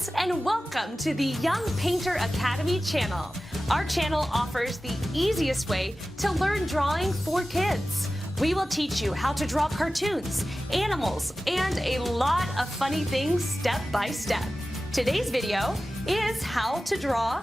friends, and welcome to the Young Painter Academy channel. Our channel offers the easiest way to learn drawing for kids. We will teach you how to draw cartoons, animals, and a lot of funny things step by step. Today's video is how to draw